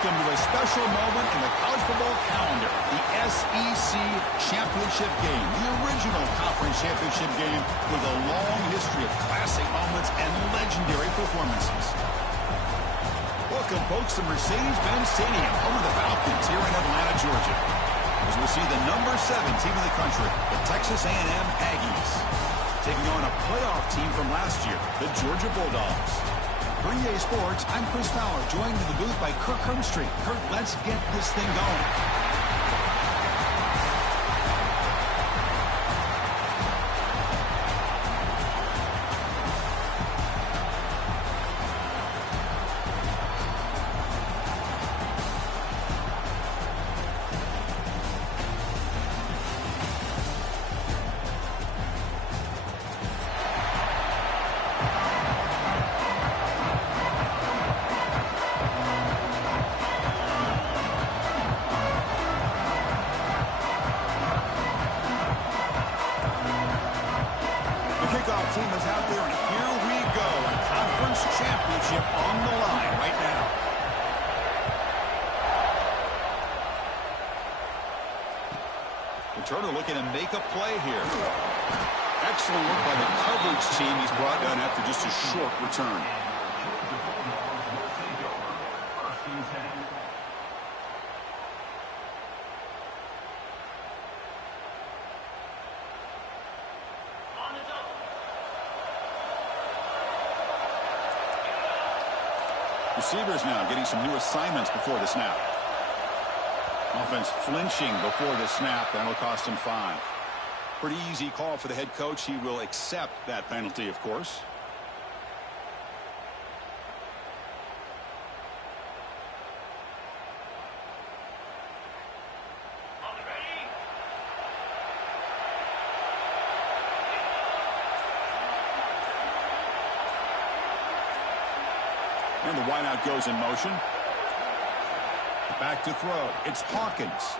welcome to a special moment in the college football calendar, the SEC Championship game, the original conference championship game with a long history of classic moments and legendary performances. Welcome, folks, to Mercedes-Benz Stadium, home of the Falcons here in Atlanta, Georgia, as we see the number 7 team in the country, the Texas A&M Aggies, taking on a playoff team from last year, the Georgia Bulldogs. For EA Sports, I'm Chris Fowler, joined in the booth by Kirk Hermstreet. Kirk, let's get this thing going. Team is out there, and here we go. A conference championship on the line right now. Returner looking to make a play here. Excellent work by the coverage team. He's brought down after just a short return. Receivers now getting some new assignments before the snap. Offense flinching before the snap. That'll cost him 5. Pretty easy call for the head coach. He will accept that penalty, of course. And the wideout goes in motion. Back to throw. It's Hawkins.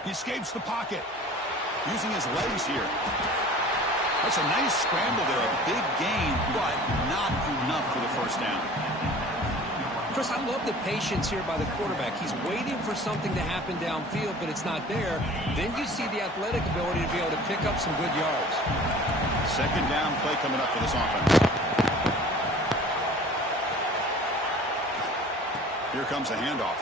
He escapes the pocket. Using his legs here. That's a nice scramble there. A big gain, but not enough for the first down. Chris, I love the patience here by the quarterback. He's waiting for something to happen downfield, but it's not there. Then you see the athletic ability to be able to pick up some good yards. Second down play coming up for this offense. Here comes a handoff.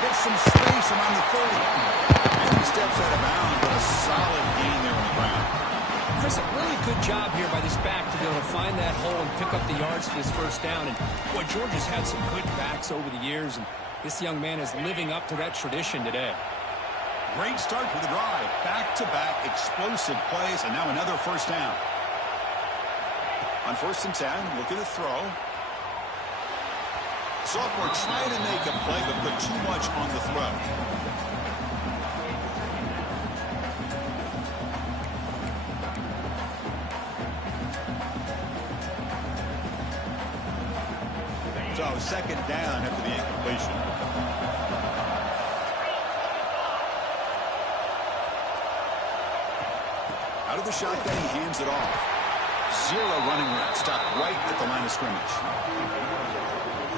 Gets some space around the 30. And he steps out of bounds, but a solid gain there on the ground. Chris, a really good job here by this back to be able to find that hole and pick up the yards for this first down. And boy, Georgia's had some good backs over the years, and this young man is living up to that tradition today. Great start for the drive. Back-to-back explosive plays, and now another first down. On 1st and 10, look at the throw. Sophomore trying to make a play, but put too much on the throw. So, second down after the incompletion. Out of the shotgun, he hands it off. 0 running room. Stopped right at the line of scrimmage.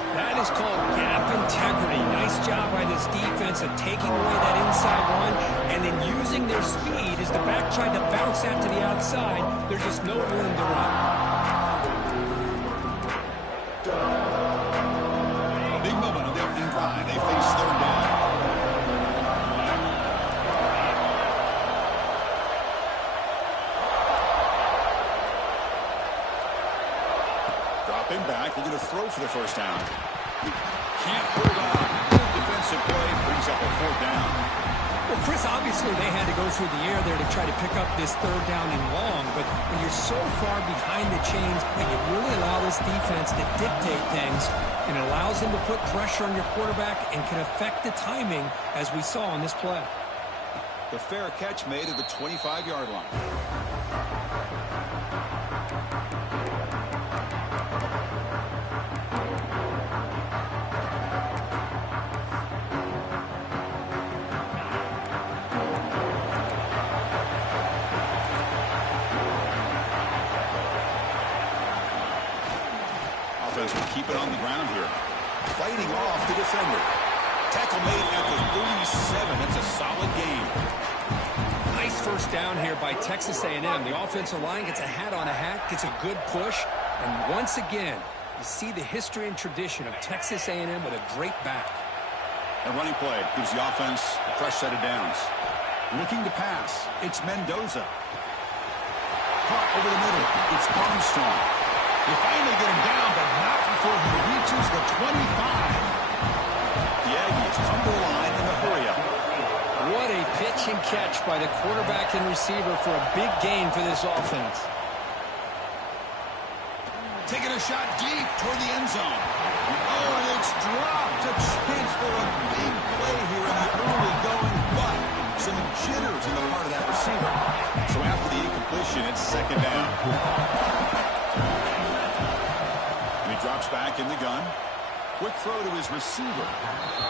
That is called gap integrity. Nice job by this defense of taking away that inside run and then using their speed as the back tried to bounce that to the outside. There's just no room to run. Big moment on the opening drive. They face 3rd down. Dropping back, looking to throw for the first down. Can't hold on. Good defensive play brings up a 4th down. Well, Chris, obviously they had to go through the air there to try to pick up this 3rd down and long, but when you're so far behind the chains, and you really allow this defense to dictate things, and it allows them to put pressure on your quarterback and can affect the timing, as we saw on this play. The fair catch made at the 25-yard line. Offense will keep it on the ground here. fighting off the defender. Tackle made at the 37. That's a solid gain. Nice first down here by Texas A&M. The offensive line gets a hat on a hat, gets a good push, and once again, you see the history and tradition of Texas A&M with a great back. A running play gives the offense a fresh set of downs. Looking to pass, it's Mendoza. Caught over the middle, it's Armstrong. They finally get him down, but not before he reaches the 25. The Aggies come to the line in the hurry-up. What a pitch and catch by the quarterback and receiver for a big gain for this offense. Taking a shot deep toward the end zone. Oh, it's dropped. A chance for a big play here in the early going, but some jitters in the part of that receiver. So after the incompletion, it's second down. And he drops back in the gun. Quick throw to his receiver.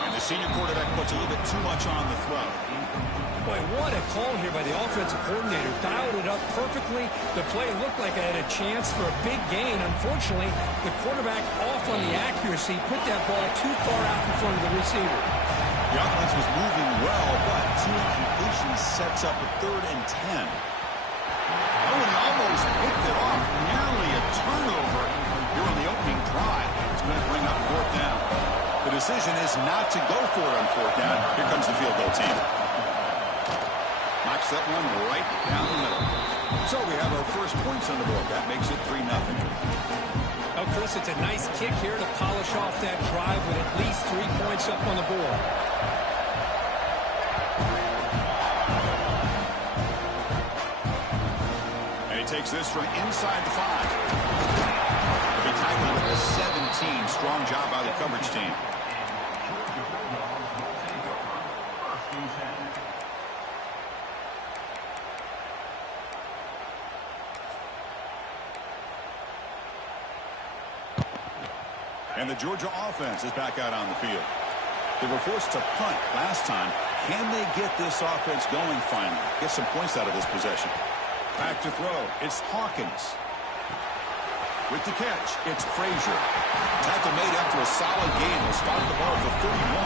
And the senior quarterback puts a little bit too much on the throw. Boy, what a call here by the offensive coordinator. Dialed it up perfectly. The play looked like it had a chance for a big gain. Unfortunately, the quarterback off on the accuracy, put that ball too far out in front of the receiver. The offense was moving well, but two incompletions sets up a 3rd and 10. Oh, and he almost picked it off. Nearly a turnover here on the opening drive. It's going to bring up 4th down. The decision is not to go for it on 4th down. Here comes the field goal team. Knocks that one right down the middle. So we have our first points on the board. That makes it 3-0. Oh, Chris, it's a nice kick here to polish off that drive with at least 3 points up on the board. And he takes this from inside the 5. He tackled at the 17. Strong job by the coverage team. And the Georgia offense is back out on the field. They were forced to punt last time. Can they get this offense going finally? Get some points out of this possession. Back to throw. It's Hawkins. With the catch, it's Frazier. Tackle made after a solid gain. Will spot the ball for 31.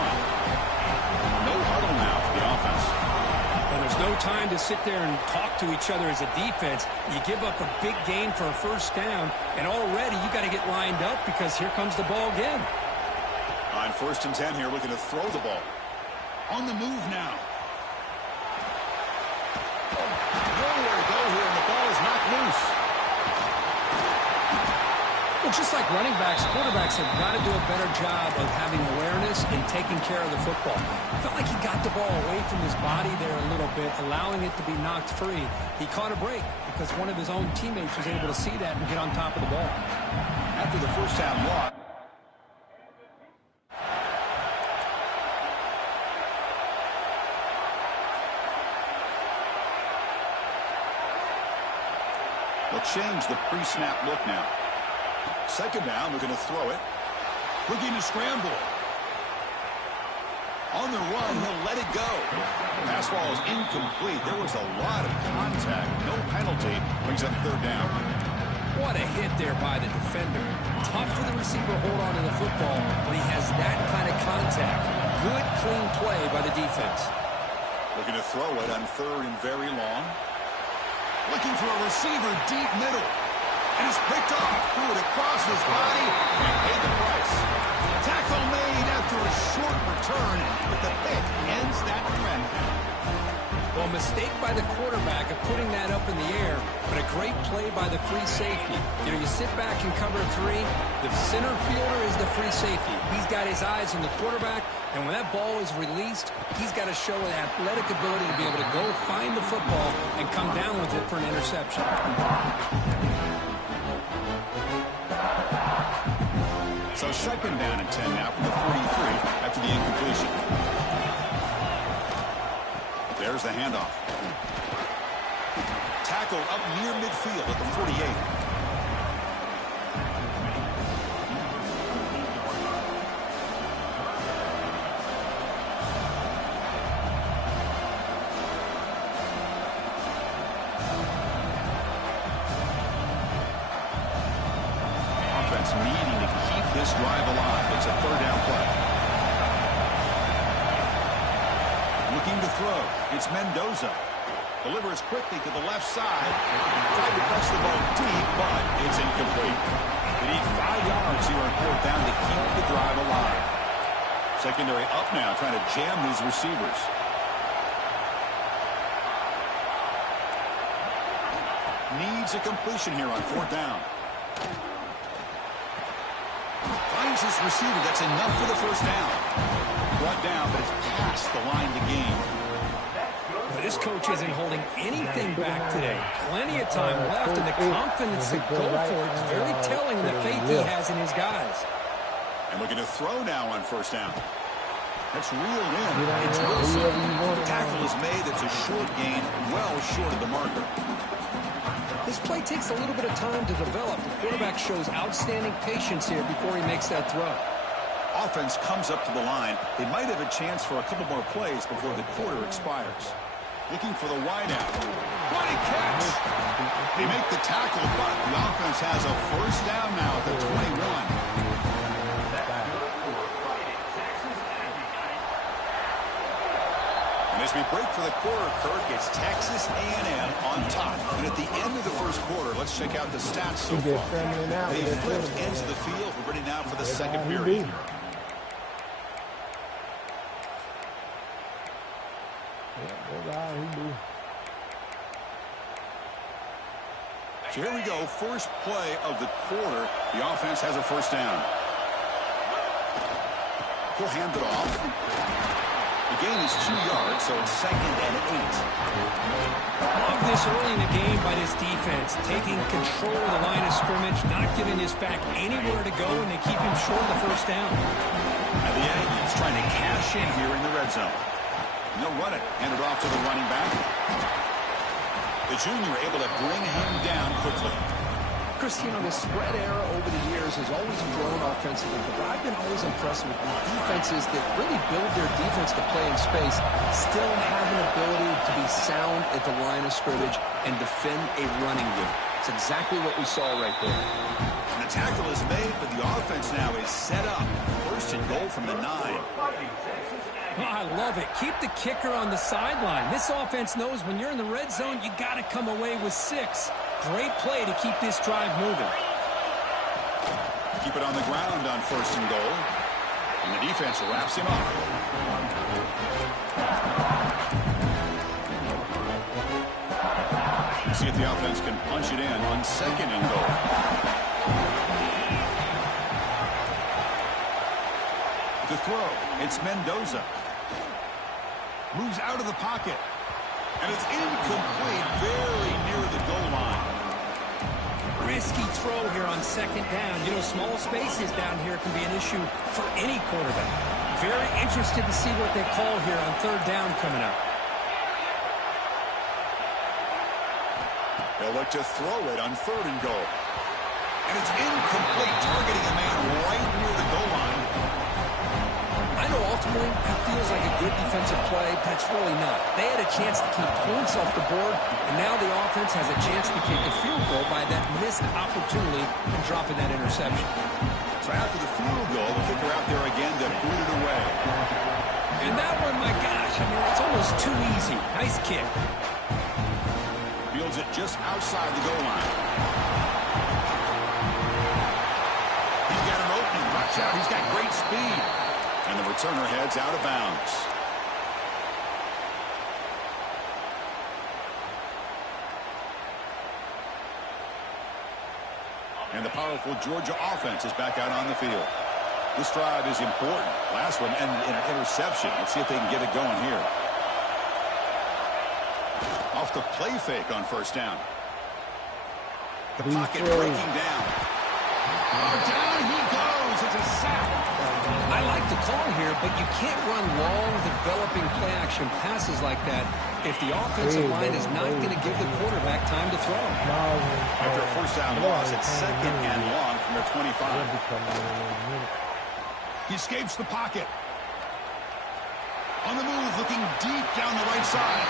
No huddle now for the offense. Well, there's no time to sit there and talk to each other as a defense. You give up a big gain for a first down, and already you got to get lined up because here comes the ball again. On 1st and 10 here, looking to throw the ball. On the move now. Nowhere to go here, and the ball is knocked loose. Well, just like running backs, quarterbacks have got to do a better job of having awareness and taking care of the football. I felt like he got the ball away from his body there a little bit, allowing it to be knocked free. He caught a break because one of his own teammates was able to see that and get on top of the ball. After the first half loss, they'll change the pre-snap look now. Second down, they're going to throw it. Looking to scramble. On the run, he'll let it go. Pass ball is incomplete. There was a lot of contact. No penalty. Brings up 3rd down. What a hit there by the defender. Tough for the receiver to hold on to the football when he has that kind of contact. Good, clean play by the defense. Looking to throw it on 3rd and very long. Looking for a receiver deep middle. And it's picked off. Threw it across his body and paid the price. Tackle made after a short return, but the pick ends that trend. Well, mistake by the quarterback of putting that up in the air, but a great play by the free safety. You know, you sit back and cover 3. The center fielder is the free safety. He's got his eyes on the quarterback, and when that ball is released, he's got to show an athletic ability to be able to go find the football and come down with it for an interception. So 2nd down and 10 now from the 43 after the incompletion. There's the handoff. Tackled up near midfield at the 48. Offense needing to keep this drive alive. It's a 3rd down play. Looking to throw. It's Mendoza. Delivers quickly to the left side. Tried to press the ball deep, but it's incomplete. They need 5 yards here on fourth down to keep the drive alive. Secondary up now, trying to jam these receivers. Needs a completion here on fourth down. Finds his receiver. That's enough for the first down. Brought down, but it's past the line to gain. Well, this coach isn't holding anything back today. Plenty of time left, and the confidence to go for it is very telling in the faith he has in his guys. And looking to throw now on first down. That's reeled in. It's Wilson. The tackle is made. It's a short gain, well short of the marker. This play takes a little bit of time to develop. The quarterback shows outstanding patience here before he makes that throw. Offense comes up to the line. They might have a chance for a couple more plays before the quarter expires. Looking for the wideout. What a catch! They make the tackle, but the offense has a first down now at the 21. And as we break for the quarter, Kirk, it's Texas A&M on top. And at the end of the first quarter, let's check out the stats so far. They've flipped ends of the field. We're ready now for the second period. So here we go, first play of the quarter. The offense has a first down. He'll hand it off. The gain is 2 yards, so it's 2nd and 8. Love this early in the game by this defense, taking control of the line of scrimmage, not giving this back anywhere to go, and they keep him short of the first down. And the Aggies trying to cash in here in the red zone. And they'll run it, hand it off to the running back. The junior able to bring him down quickly. Chris, you know, the spread era over the years has always grown offensively, but I've been always impressed with the defenses that really build their defense to play in space, still have an ability to be sound at the line of scrimmage and defend a running game. It's exactly what we saw right there. And the tackle is made, but the offense now is set up. First and goal from the 9. Oh, I love it. Keep the kicker on the sideline. This offense knows when you're in the red zone, you got to come away with 6. Great play to keep this drive moving. Keep it on the ground on first and goal. And the defense wraps him up. See if the offense can punch it in on 2nd and goal. To throw, it's Mendoza. Moves out of the pocket. And it's incomplete, very near the goal line. Risky throw here on 2nd down. You know, small spaces down here can be an issue for any quarterback. Very interested to see what they call here on 3rd down coming up. They'll look to throw it on 3rd and goal. And it's incomplete, targeting a man right near the goal line. I know ultimately that feels like a good defensive play, but it's really not. They had a chance to keep points off the board, and now the offense has a chance to kick a field goal by that missed opportunity and dropping that interception. So after the field goal, the kicker out there again to boot it away. And that one, my gosh, I mean, it's almost too easy. Nice kick. Fields it just outside the goal line. He's got an opening. Watch out. He's got great speed. And the returner heads out of bounds. And the powerful Georgia offense is back out on the field. This drive is important. Last one, and an interception. Let's see if they can get it going here. Off the play fake on first down. The pocket breaking down. Oh, down he goes. It's a sack. I like the call here, but you can't run long, developing play-action passes like that if the offensive line is not going to give the quarterback time to throw. After a first down loss, it's 2nd and long from their 25. He escapes the pocket. On the move, looking deep down the right side.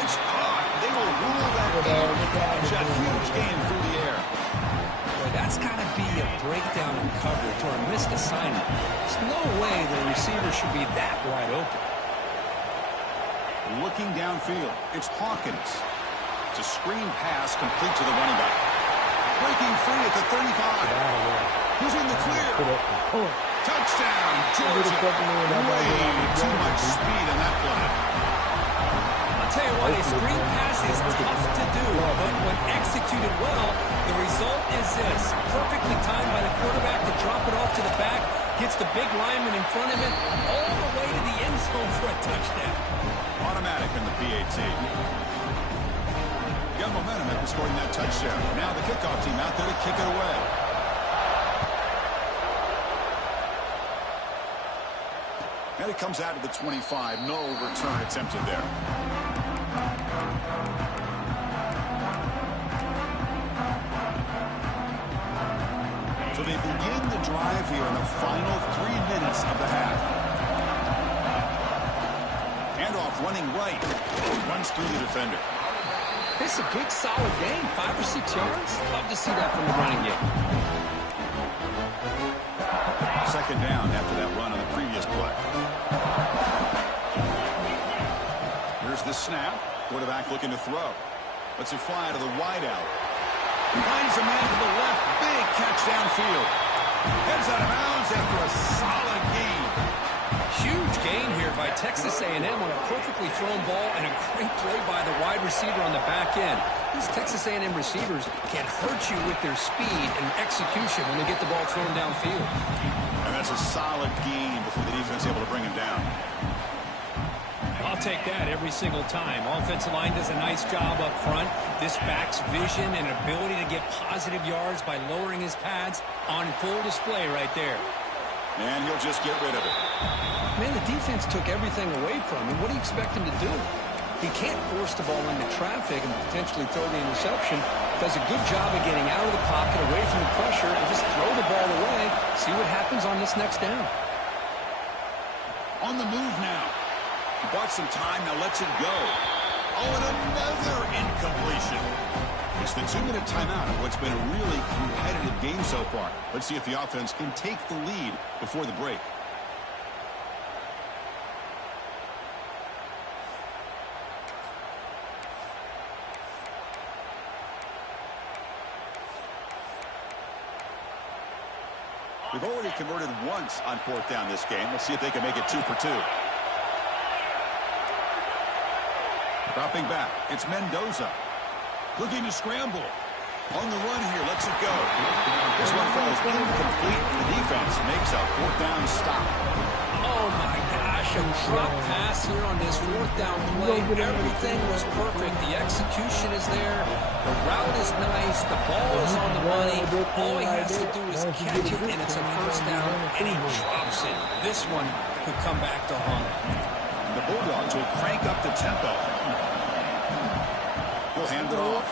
It's caught. They will rule that game. It's a huge game through the air. Boy, that's got to be a breakdown in coverage or a missed assignment. There's no way the receiver should be that wide open. Looking downfield, it's Hawkins. It's a screen pass complete to the running back. Breaking free at the 35. He's in the clear. Touchdown, Georgia. Way too much speed on that play. I'll tell you what, a screen pass is tough to do, but when executed well, the result is this. Perfectly timed by the quarterback to drop it off to the back, gets the big lineman in front of him, all the way to the end zone for a touchdown. Automatic in the PAT. Got momentum after scoring that touchdown. Now the kickoff team out there to kick it away. And it comes out to the 25. No return attempted there. So they begin the drive here in the final 3 minutes of the half. Handoff running right. Runs through the defender. It's a good, solid game. 5 or 6 yards. Love to see that from the running game. Second down after that run on the previous play. Here's the snap. Quarterback looking to throw. Lets it fly to the wideout. Finds a man to the left. Big catch downfield. Heads out of bounds after a solid gain. Huge gain here by Texas A&M on a perfectly thrown ball and a great play by the wide receiver on the back end. These Texas A&M receivers can hurt you with their speed and execution when they get the ball thrown downfield. And that's a solid gain before the defense is able to bring him down. I'll take that every single time. Offensive line does a nice job up front. This back's vision and ability to get positive yards by lowering his pads on full display right there. And he'll just get rid of it. Man, the defense took everything away from him. What do you expect him to do? He can't force the ball into traffic and potentially throw the interception. Does a good job of getting out of the pocket, away from the pressure, and just throw the ball away. See what happens on this next down. On the move now. Bought some time, now lets it go. Oh, and another incompletion. It's the 2-minute timeout of what's been a really competitive game so far. Let's see if the offense can take the lead before the break. We've already converted once on 4th down this game. Let's see if they can make it 2 for 2. Dropping back, it's Mendoza. Looking to scramble. On the run here, lets it go. This one falls incomplete. The defense makes a 4th down stop. Oh, my gosh, a drop pass here on this 4th down play. Everything was perfect. The execution is there. The route is nice. The ball is on the money. All he has to do is catch it, and it's a 1st down, and he drops it. This one could come back to haunt him. The Bulldogs will crank up the tempo. He'll hand it off.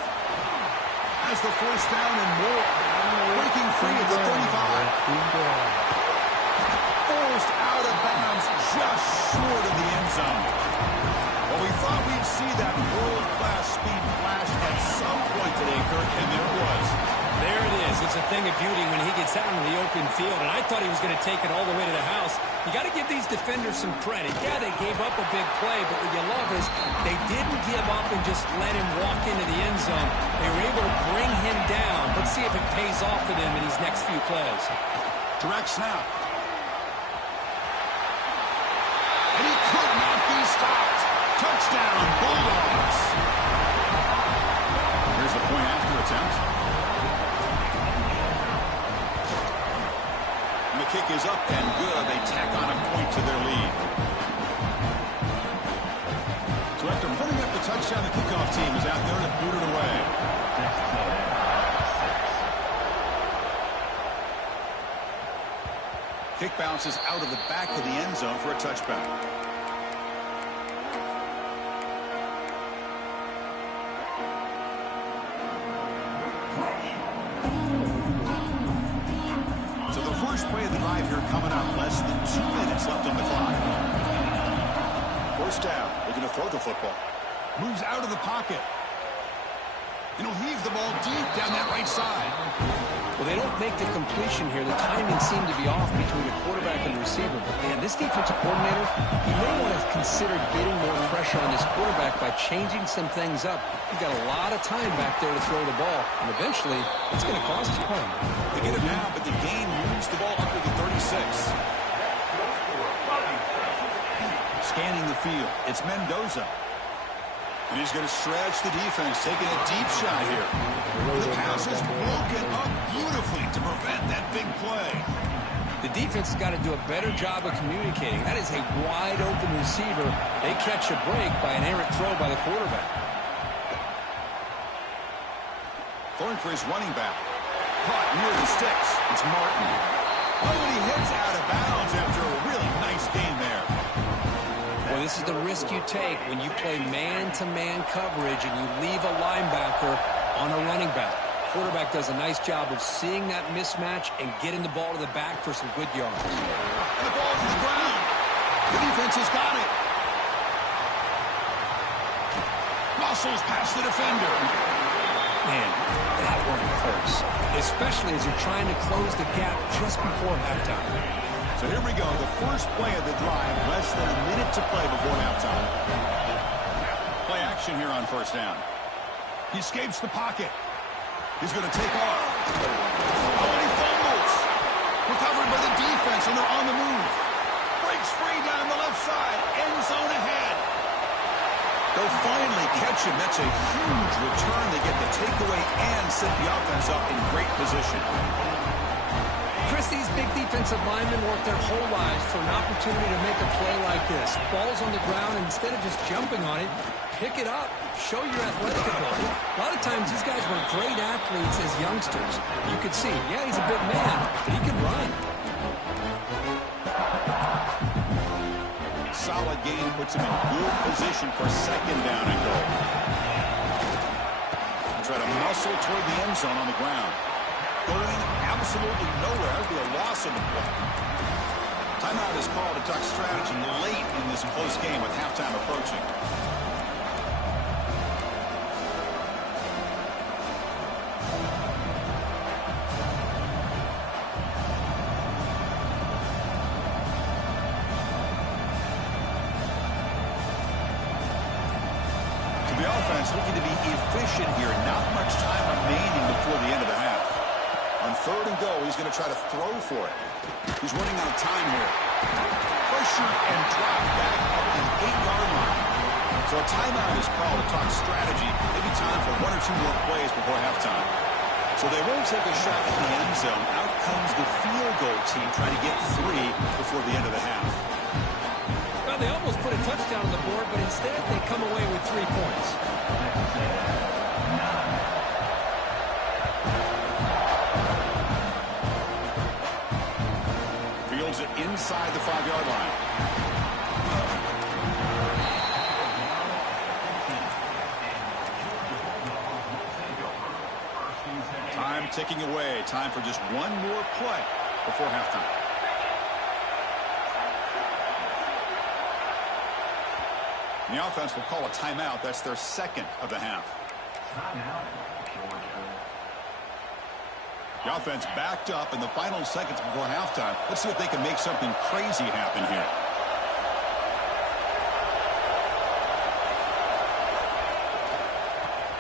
Has the 1st down and more. Breaking free at the 35. Forced out of bounds just short of the end zone. Well, we thought we'd see that world-class speed flash at some point today, Kirk, and there it was. There it is. It's a thing of beauty when he gets out into the open field, and I thought he was going to take it all the way to the house. You got to give these defenders some credit. Yeah, they gave up a big play, but what you love is they didn't give up and just let him walk into the end zone. They were able to bring him down. Let's see if it pays off for them in these next few plays. Direct snap. And he could not be stopped. Touchdown, Bulldogs. Here's the point after attempt. And the kick is up and good. They tack on a point to their lead. So after putting up the touchdown, the kickoff team is out there to boot it away. Kick bounces out of the back of the end zone for a touchback. So the first play of the drive here coming up. Less than 2 minutes left on the clock. 1st down. Looking to throw the football. Moves out of the pocket. And he'll heave the ball deep down that right side. Well, they don't make the completion here. The timing seemed to be off between the quarterback and the receiver. But, man, this defensive coordinator, he may want to consider getting more pressure on this quarterback by changing some things up. He's got a lot of time back there to throw the ball, and eventually it's going to cost you. They get it now, but the game moves the ball up to the 36. Scanning the field, it's Mendoza. And he's going to stretch the defense, taking a deep shot here. The pass is broken up beautifully to prevent that big play. The defense has got to do a better job of communicating. That is a wide-open receiver. They catch a break by an errant throw by the quarterback. Throwing for his running back. Caught near the sticks. It's Martin. Oh, and he hits out of bounds after a really nice game there. Well, this is the risk you take when you play man-to-man coverage and you leave a linebacker on a running back. Quarterback does a nice job of seeing that mismatch and getting the ball to the back for some good yards. And the ball to the ground. The defense has got it. Muscles past the defender. Man, that one hurts, especially as you're trying to close the gap just before halftime. So here we go, the first play of the drive, less than a minute to play before halftime. Play action here on first down. He escapes the pocket. He's going to take off. Oh, and he fumbles. Recovered by the defense, and they're on the move. Breaks free down the left side. End zone ahead. They'll finally catch him. That's a huge return. They get the takeaway and set the offense up in great position. Chris, these big defensive linemen work their whole lives for an opportunity to make a play like this. Ball's on the ground, and instead of just jumping on it, pick it up, show your athletic ability. A lot of times, these guys were great athletes as youngsters. You could see, yeah, he's a big man, but he can run. Solid gain puts him in good position for second down and goal. Try to muscle toward the end zone on the ground. Going absolutely nowhere. That would be a loss on the play. Timeout is called to talk strategy late in this close game with halftime approaching. So the offense looking to be efficient here. Not much time remaining before the end of the half. On third and goal, he's going to try to throw for it. He's running out of time here. Pressure and drop back up the 8-yard line. So a timeout is called to talk strategy. Maybe time for one or two more plays before halftime. So they won't take a shot at the end zone. Out comes the field goal team trying to get 3 before the end of the half. Well, they almost put a touchdown on the board, but instead they come away with 3 points. It inside the 5-yard line. Time ticking away. Time for just one more play before halftime. The offense will call a timeout. That's their second of the half. The offense backed up in the final seconds before halftime. Let's see if they can make something crazy happen here.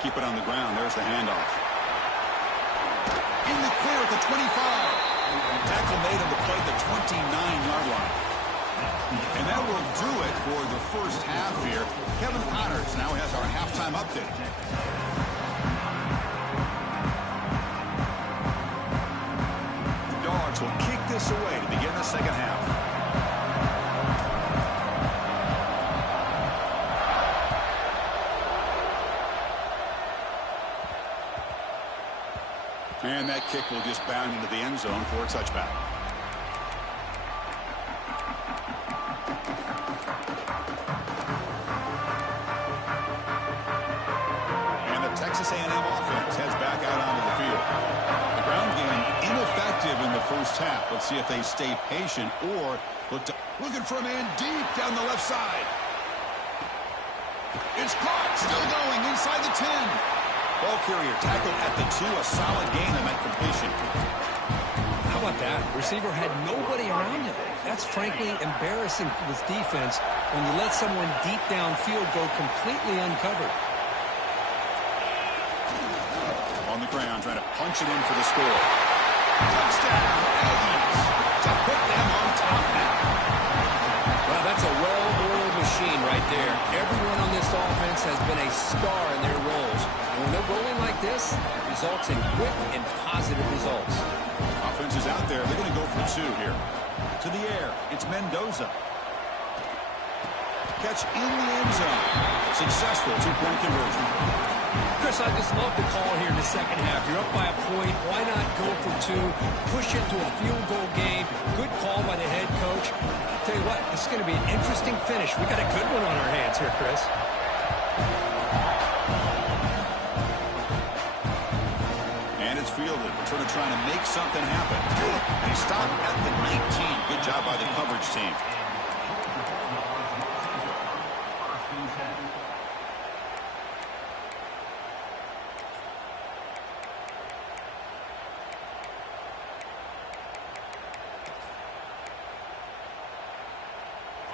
Keep it on the ground. There's the handoff. In the clear at the 25. Tackle made on the play at the 29-yard line. And that will do it for the first half here. Kevin Connors now has our halftime update. Will kick this away to begin the second half. And that kick will just bound into the end zone for a touchback. And the Texas A&M offense heads back out onto the field. The ground game ineffective in the first half. Let's see if they stay patient or looking for a man deep down the left side. It's caught, still going inside the 10. Ball carrier tackled at the 2. A solid gain on that completion. How about that? Receiver had nobody around him. That's frankly embarrassing for this defense when you let someone deep downfield go completely uncovered. On the ground, trying to punch it in for the score. Touchdown, Aggies, to put them on top now. Well, that's a well-oiled machine right there. Everyone on this offense has been a star in their roles. And when they're rolling like this, it results in quick and positive results. Offense is out there. They're going to go for 2 here. To the air, it's Mendoza. Catch in the end zone. Successful 2-point conversion. Chris, I just love the call here in the second half. You're up by a point. Why not go for 2? Push it to a field goal game. Good call by the head coach. I'll tell you what, this is going to be an interesting finish. We got a good one on our hands here, Chris. And it's fielded. Sort of trying to make something happen. They stop at the 19. Good job by the coverage team.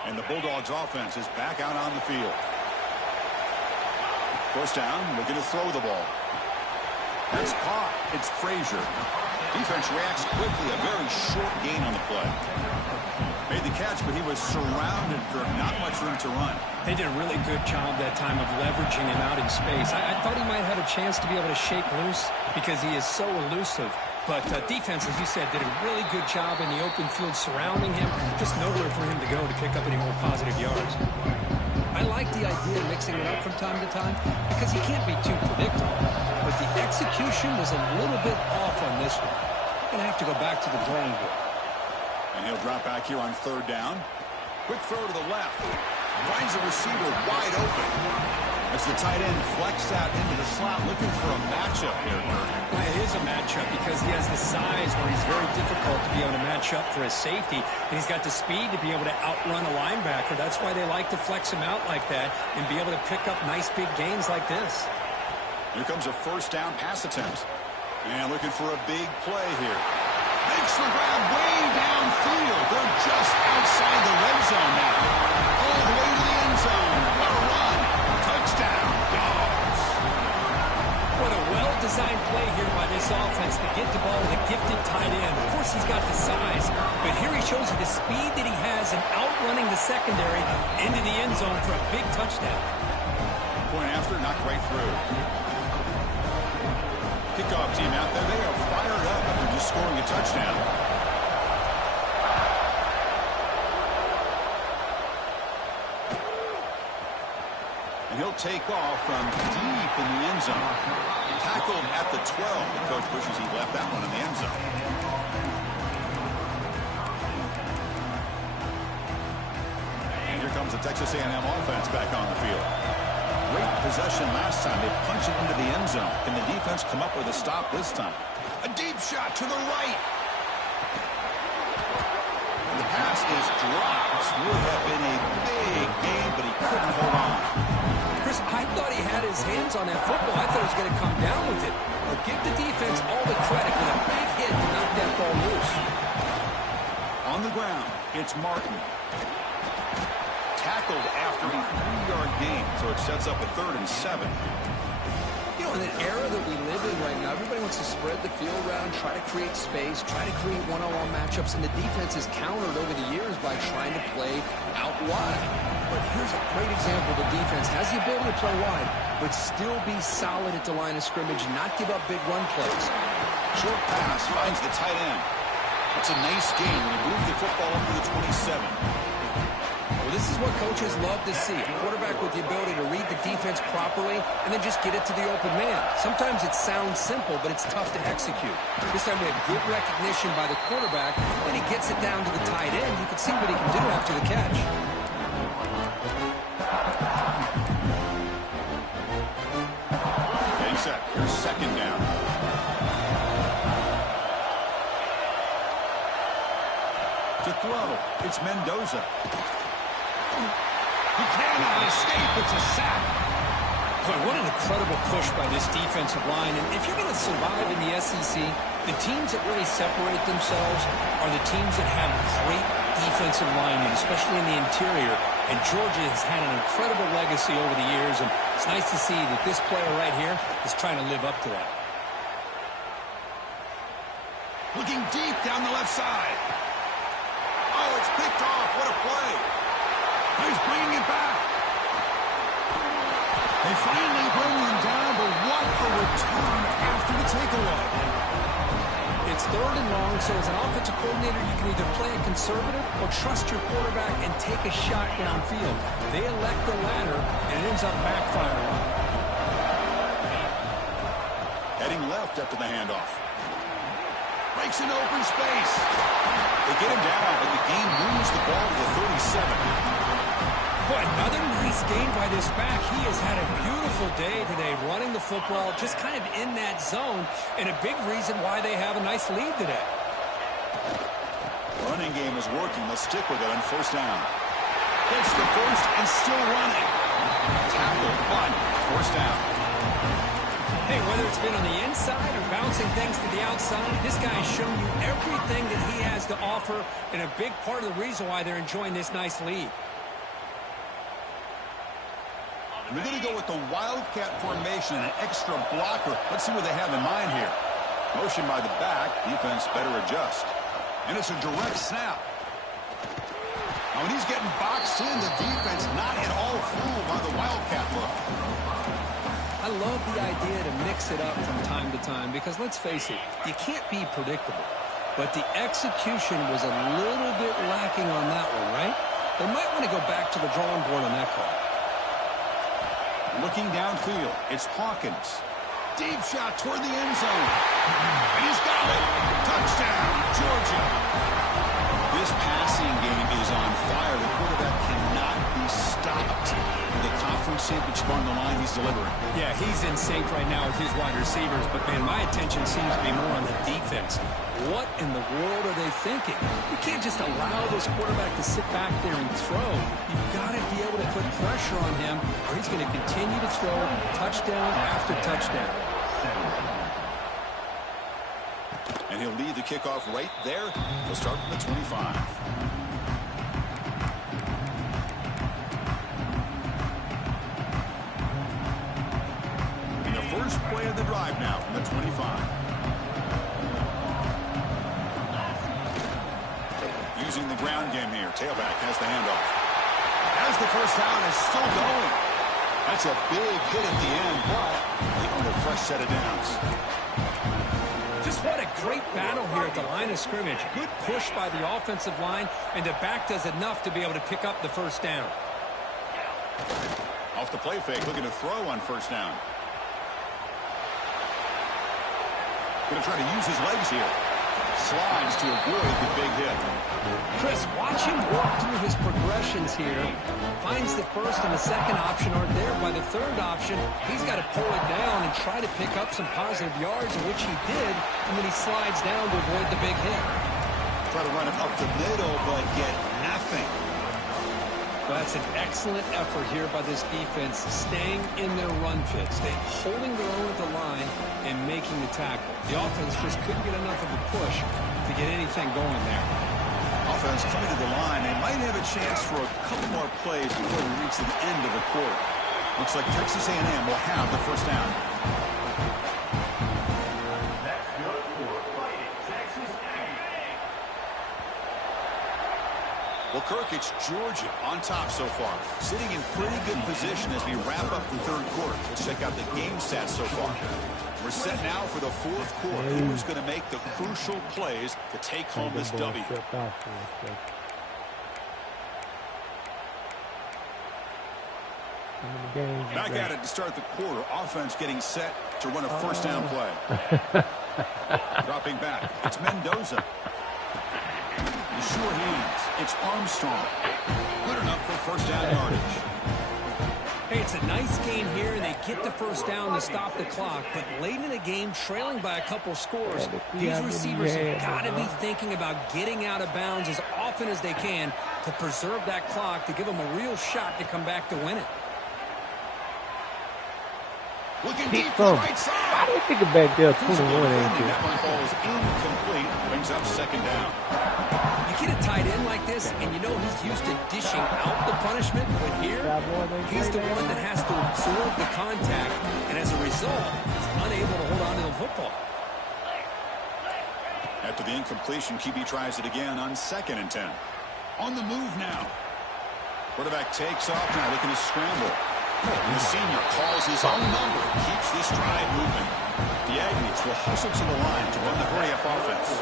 And the Bulldogs offense is back out on the field. First down, looking to throw the ball. That's caught. It's Frazier. Defense reacts quickly. A very short gain on the play. Made the catch, but he was surrounded for not much room to run. They did a really good job that time of leveraging him out in space. I thought he might have a chance to be able to shake loose because he is so elusive. But defense, as you said, did a really good job in the open field surrounding him. Just nowhere for him to go to pick up any more positive yards. I like the idea of mixing it up from time to time because you can't be too predictable. But the execution was a little bit off on this one. Going to have to go back to the drawing board. And he'll drop back here on 3rd down. Quick throw to the left. Finds the receiver wide open. As the tight end flex out into the slot, looking for a matchup here. Well, it is a matchup because he has the size where he's very difficult to be able to match up for his safety. And he's got the speed to be able to outrun a linebacker. That's why they like to flex him out like that and be able to pick up nice big gains like this. Here comes a 1st down pass attempt. And looking for a big play here. Makes the grab way downfield. They're just outside the red zone now. All the way to the end zone. What a run. Touchdown, Dogs. What a well-designed play here by this offense to get the ball with a gifted tight end. Of course, he's got the size, but here he shows you the speed that he has in outrunning the secondary into the end zone for a big touchdown. Point after, knocked right through. Kickoff team out there. They are fired up after just scoring a touchdown. And he'll take off from deep in the end zone. Tackled at the 12. The coach wishes he left that one in the end zone. And here comes the Texas A&M offense back on the field. Great possession last time. They punch it into the end zone. Can the defense come up with a stop this time? A deep shot to the right. And the pass is dropped. Would have been a big game, but he couldn't hold on. Chris, I thought he had his hands on that football. I thought he was going to come down with it. Well, give the defense all the credit with a big hit to knock that ball loose. On the ground, it's Martin. Tackled after a 3-yard gain, so it sets up a 3rd and 7. You know, in an era that we live in right now, everybody wants to spread the field around, try to create space, try to create one-on-one matchups, and the defense has countered over the years by trying to play out wide. But here's a great example. The defense has the ability to play wide, but still be solid at the line of scrimmage, not give up big run plays. Short pass finds the tight end. It's a nice game when he moves the football up to the 27. Well, this is what coaches love to see. A quarterback with the ability to read the defense properly and then just get it to the open man. Sometimes it sounds simple, but it's tough to execute. This time we have good recognition by the quarterback, and he gets it down to the tight end. You can see what he can do after the catch. Getting set. Here's 2nd down. To throw, it's Mendoza. He cannot escape. It's a sack. Boy, what an incredible push by this defensive line. And if you're going to survive in the SEC, the teams that really separate themselves are the teams that have great defensive linemen, especially in the interior. And Georgia has had an incredible legacy over the years, and it's nice to see that this player right here is trying to live up to that. Looking deep down the left side. Oh, it's picked off. What a play. He's bringing it back. They finally bring him down, but what a return after the takeaway. It's 3rd and long, so as an offensive coordinator, you can either play it conservative or trust your quarterback and take a shot downfield. They elect the latter, and it ends up backfiring. Heading left after the handoff. Breaks an open space. They get him down, but the game moves the ball to the 37. Boy, another nice game by this back. He has had a beautiful day today running the football, just kind of in that zone, and a big reason why they have a nice lead today. Running game is working. They'll stick with it on 1st down. It's the first and still running. Tackle, but 1st down. Hey, whether it's been on the inside or bouncing things to the outside, this guy has shown you everything that he has to offer, and a big part of the reason why they're enjoying this nice lead. We're going to go with the Wildcat formation and an extra blocker. Let's see what they have in mind here. Motion by the back. Defense better adjust. And it's a direct snap. Now, when he's getting boxed in, the defense not at all fooled by the Wildcat look. I love the idea to mix it up from time to time because, let's face it, you can't be predictable. But the execution was a little bit lacking on that one, right? They might want to go back to the drawing board on that call. Looking downfield, it's Hawkins. Deep shot toward the end zone. And he's got it. Touchdown, Georgia. This passing game is on fire. The quarterback cannot be stopped. With the conference championship on the line, he's delivering. Yeah, he's in sync right now with his wide receivers, but, man, my attention seems to be more on the defense. What in the world are they thinking? You can't just allow this quarterback to sit back there and throw. You've got to be able to put pressure on him, or he's going to continue to throw touchdown after touchdown. And he'll lead the kickoff right there. He'll start from the 25. And the first play of the drive now from the 25. Using the ground game here. Tailback has the handoff. As the first down is still going. That's a big hit at the end, but they earn a fresh set of downs. Just what a great battle here at the line of scrimmage. Good push by the offensive line, and the back does enough to be able to pick up the first down. Off the play fake, looking to throw on 1st down. Going to try to use his legs here. Slides to avoid the big hit. Chris, watch him walk through his progressions here. Finds the first and the second option aren't there. By the third option, he's got to pull it down and try to pick up some positive yards, which he did, and then he slides down to avoid the big hit. Try to run it up the middle, but get nothing. Well, that's an excellent effort here by this defense, staying in their run fit, staying holding their own at the line and making the tackle. The offense just couldn't get enough of a push to get anything going there. Offense coming to the line. They might have a chance for a couple more plays before we reach the end of the quarter. Looks like Texas A&M will have the first down. Well, Kirk, it's Georgia on top so far, sitting in pretty good position as we wrap up the 3rd quarter. Let's check out the game stats so far. We're set now for the 4th quarter. Who's going to make the crucial plays to take home this W? Back at it to start the quarter. Offense getting set to run a first down play. Dropping back. It's Mendoza. The sure hands. It's Armstrong. Good enough for first down yardage. Hey, it's a nice game here, and they get the first down to stop the clock. But late in the game, trailing by a couple scores, these receivers have got to be thinking about getting out of bounds as often as they can to preserve that clock, to give them a real shot to come back to win it. Looking Hit deep to the some. right side. I didn't think it back there. 21 ain't That there. one falls incomplete. Brings up second down. You get a tight end like this, and you know he's used to dishing out the punishment, but here, he's the one that has to absorb the contact, and as a result, he's unable to hold on to the football. After the incompletion, QB tries it again on 2nd and 10. On the move now. Quarterback takes off now, looking to scramble. The senior calls his own number, keeps this drive moving. The Aggies will hustle to the line to run the hurry-up offense.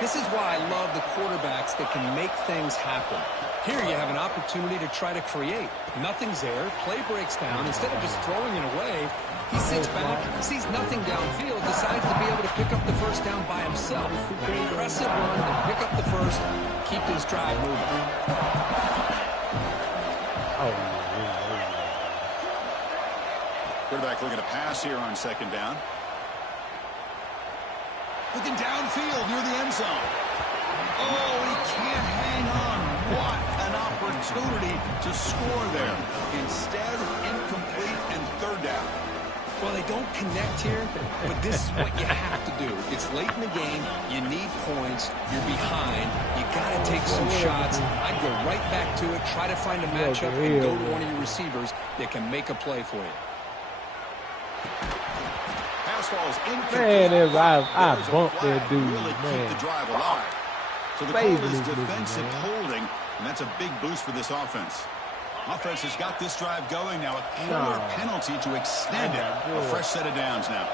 This is why I love the quarterbacks that can make things happen. Here you have an opportunity to try to create. Nothing's there. Play breaks down. Instead of just throwing it away, he sits back, sees nothing downfield, decides to be able to pick up the first down by himself. An impressive run to pick up the first, keep this drive moving. Quarterback looking to pass here on 2nd down. Looking downfield near the end zone. Oh, he can't hang on. What an opportunity to score there. Instead, incomplete and 3rd down. Well, they don't connect here, but this is what you have to do. It's late in the game. You need points. You're behind. You got to take some shots. I'd go right back to it, try to find a matchup, and go to one of your receivers that can make a play for you. Pass falls incomplete. Man, I bumped that dude, really man. keep the drive alive. So the call is defensive holding, and that's a big boost for this offense. Offense has got this drive going now. A killer penalty to extend it. A fresh set of downs now.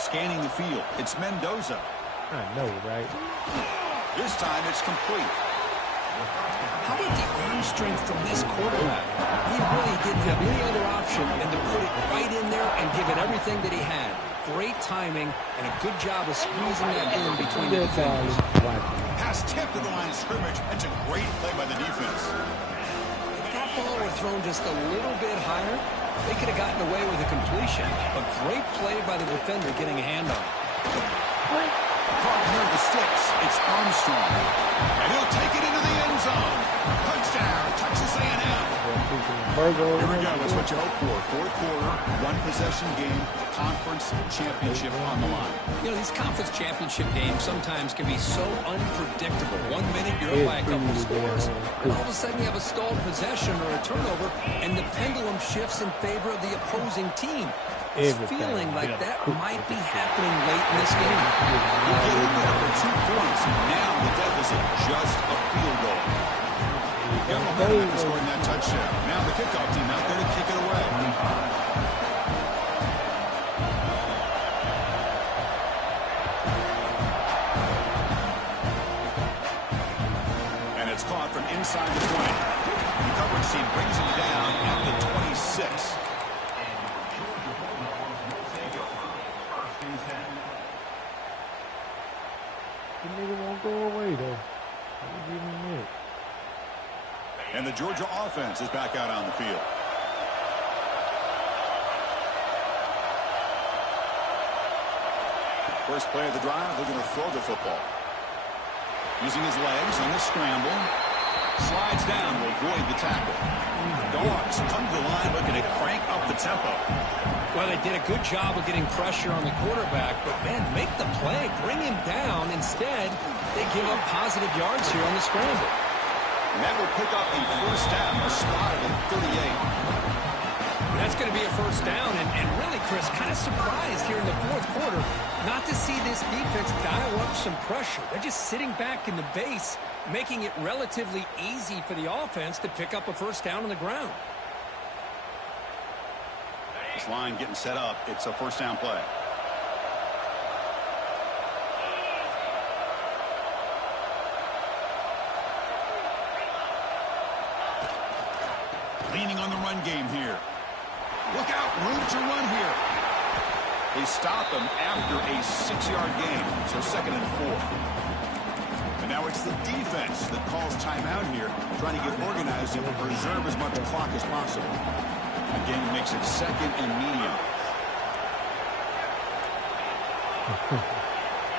Scanning the field. It's Mendoza. I know, right? This time it's complete. How about the arm strength from this quarterback? He really didn't have any other option than to put it right in there and give it everything that he had. Great timing and a good job of squeezing that in between the defenders. Pass tip to the line of scrimmage. That's a great play by the defense. If that ball were thrown just a little bit higher, they could have gotten away with a completion. A great play by the defender getting a hand on it. Caught near the sticks. It's Armstrong. And he'll take it into the end zone. Touchdown, Texas A&M. Here we go. That's what you hope for. 4th quarter, 1-possession game, conference championship on the line. You know, these conference championship games sometimes can be so unpredictable. 1 minute you're up by a couple of scores, and all of a sudden you have a stalled possession or a turnover, and the pendulum shifts in favor of the opposing team. It's feeling like that might be happening late in this game. You get in there for 2 points. Now the deficit just a field goal. Got momentum after scoring that touchdown. Now the kickoff team out there to kick it away. And it's caught from inside the 20. The coverage team brings him down at the 26. The nigga won't go away, though. Give him a minute. And the Georgia offense is back out on the field. First play of the drive, they're going to throw the football. Using his legs on the scramble. Slides down to avoid the tackle. Dogs come to the line looking to crank up the tempo. Well, they did a good job of getting pressure on the quarterback, but, man, make the play. Bring him down. Instead, they give up positive yards here on the scramble. And that will pick up a first down, a spot at 38. That's going to be a first down, and really, Chris, kind of surprised here in the 4th quarter not to see this defense dial up some pressure. They're just sitting back in the base, making it relatively easy for the offense to pick up a first down on the ground. This line getting set up. It's a first down play. Leaning on the run game here. Look out, room to run here. They stop him after a 6-yard gain, so 2nd and 4. And now it's the defense that calls timeout here, trying to get organized and preserve as much clock as possible. Again, makes it 2nd and medium.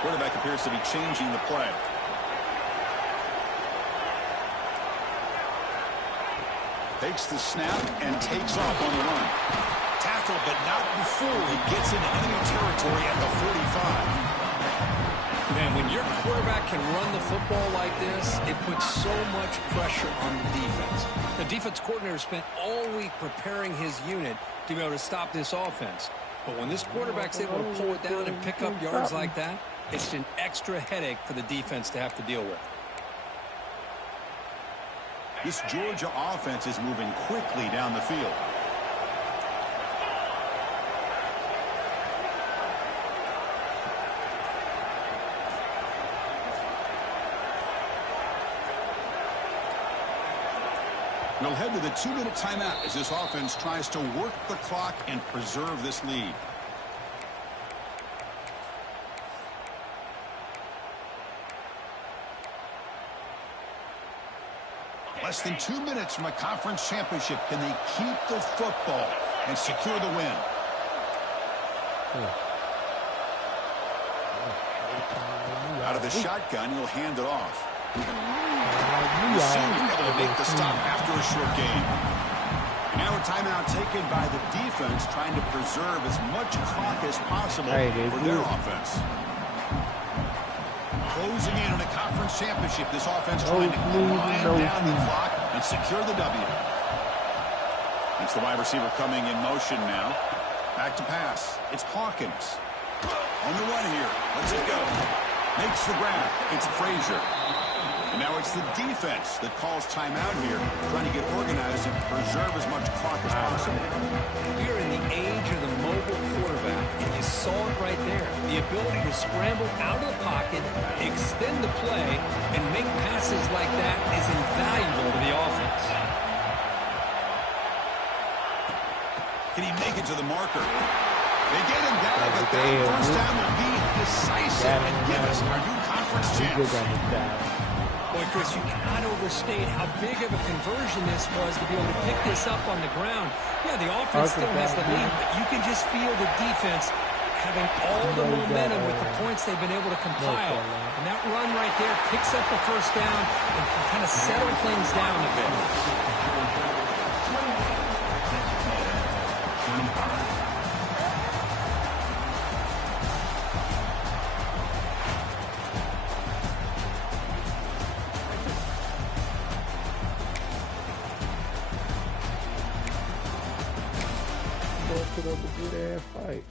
Quarterback appears to be changing the play. Takes the snap and takes off on the run. tackle, but not before he gets into enemy territory at the 45. Man, when your quarterback can run the football like this, it puts so much pressure on the defense. The defense coordinator spent all week preparing his unit to be able to stop this offense. But when this quarterback's able to pull it down and pick up yards like that, it's an extra headache for the defense to have to deal with. This Georgia offense is moving quickly down the field. We'll head to the 2-minute timeout as this offense tries to work the clock and preserve this lead. Less than 2 minutes from a conference championship. Can they keep the football and secure the win? Out of the shotgun, he'll hand it off. He's soon able to make the stop after a short game. And now a timeout taken by the defense, trying to preserve as much clock as possible for their offense. Closing in on a conference championship, this offense trying to grind down the clock and secure the W. It's the wide receiver coming in motion now. Back to pass. It's Hawkins. On the run here. Let's it go. Makes the grab. It's Frazier. And now it's the defense that calls timeout here, trying to get organized and preserve as much clock as possible. We are in the age of the mobile quarterback, and you saw it right there. The ability to scramble out of the pocket, extend the play, and make passes like that is invaluable to the offense. Can he make it to the marker? They get him down, but that first down will be decisive and give us our new conference chance. Boy, Chris, you cannot overstate how big of a conversion this was to be able to pick this up on the ground. Yeah, the offense still has the lead, but you can just feel the defense having all the momentum with the points they've been able to compile. And that run right there picks up the first down and can kind of settle things down a bit. Put up a good ass fight.